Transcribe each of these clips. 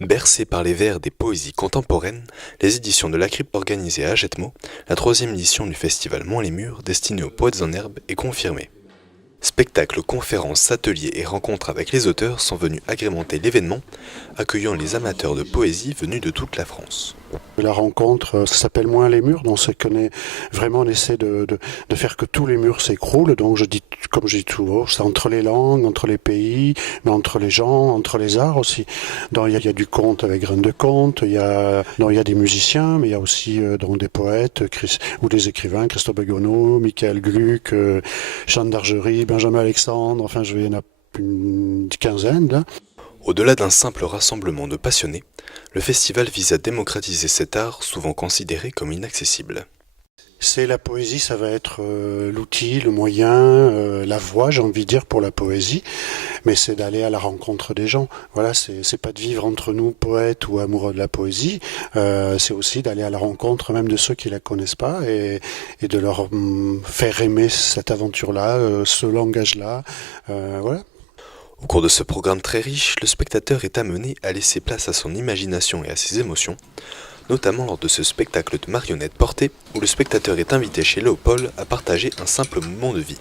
Bercées par les vers des poésies contemporaines, les éditions de la Crypte organisées à Jetmo, la troisième édition du festival Moins les Murs destinée aux poètes en herbe est confirmée. Spectacles, conférences, ateliers et rencontres avec les auteurs sont venus agrémenter l'événement, accueillant les amateurs de poésie venus de toute la France. La rencontre, ça s'appelle Moins les murs, donc c'est qu'on est vraiment on essaie de faire que tous les murs s'écroulent. Donc je dis, comme je dis toujours, c'est entre les langues, entre les pays, mais entre les gens, entre les arts aussi. Donc il y a du conte avec graines de conte, il y a des musiciens, mais il y a aussi donc des poètes ou des écrivains, Christophe Begonneau, Michael Gluck, Jeanne d'Argerie, Benjamin Alexandre, enfin il y en a une quinzaine là. Au-delà d'un simple rassemblement de passionnés, le festival vise à démocratiser cet art souvent considéré comme inaccessible. C'est la poésie, ça va être l'outil, le moyen, la voie, j'ai envie de dire, pour la poésie, mais c'est d'aller à la rencontre des gens. Voilà, c'est pas de vivre entre nous, poètes ou amoureux de la poésie, c'est aussi d'aller à la rencontre même de ceux qui la connaissent pas et de leur faire aimer cette aventure-là, ce langage-là, voilà. Au cours de ce programme très riche, le spectateur est amené à laisser place à son imagination et à ses émotions, notamment lors de ce spectacle de marionnettes portées où le spectateur est invité chez Léopold à partager un simple moment de vie.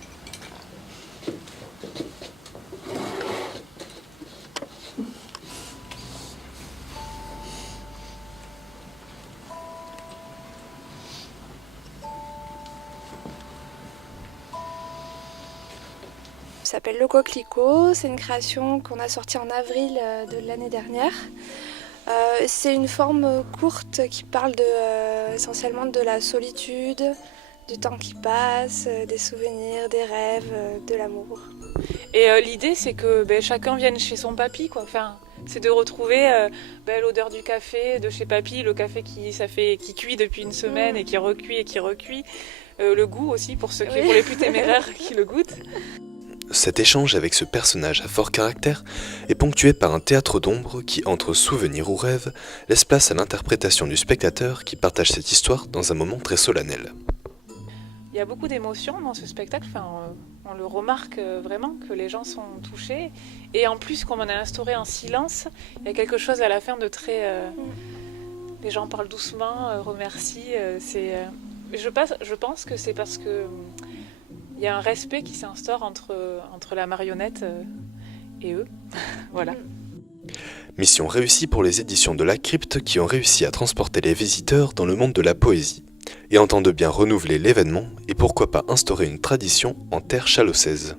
Ça s'appelle Le Coquelicot, c'est une création qu'on a sortie en avril de l'année dernière. C'est une forme courte qui parle essentiellement de la solitude, du temps qui passe, des souvenirs, des rêves, de l'amour. Et l'idée, c'est que chacun vienne chez son papy, quoi. Enfin, c'est de retrouver l'odeur du café de chez papy, le café qui cuit depuis une semaine et qui recuit et qui recuit. Le goût aussi pour ceux pour les plus téméraires qui le goûtent. Cet échange avec ce personnage à fort caractère est ponctué par un théâtre d'ombre qui, entre souvenirs ou rêves, laisse place à l'interprétation du spectateur qui partage cette histoire dans un moment très solennel. Il y a beaucoup d'émotions dans ce spectacle, on le remarque vraiment que les gens sont touchés. Et en plus, comme on a instauré un silence, il y a quelque chose à la fin de très... Les gens parlent doucement, remercient. Je pense que c'est parce que il y a un respect qui s'instaure entre la marionnette et eux. Voilà. Mission réussie pour les éditions de la Crypte qui ont réussi à transporter les visiteurs dans le monde de la poésie et entendent bien renouveler l'événement et pourquoi pas instaurer une tradition en terre chalossaise.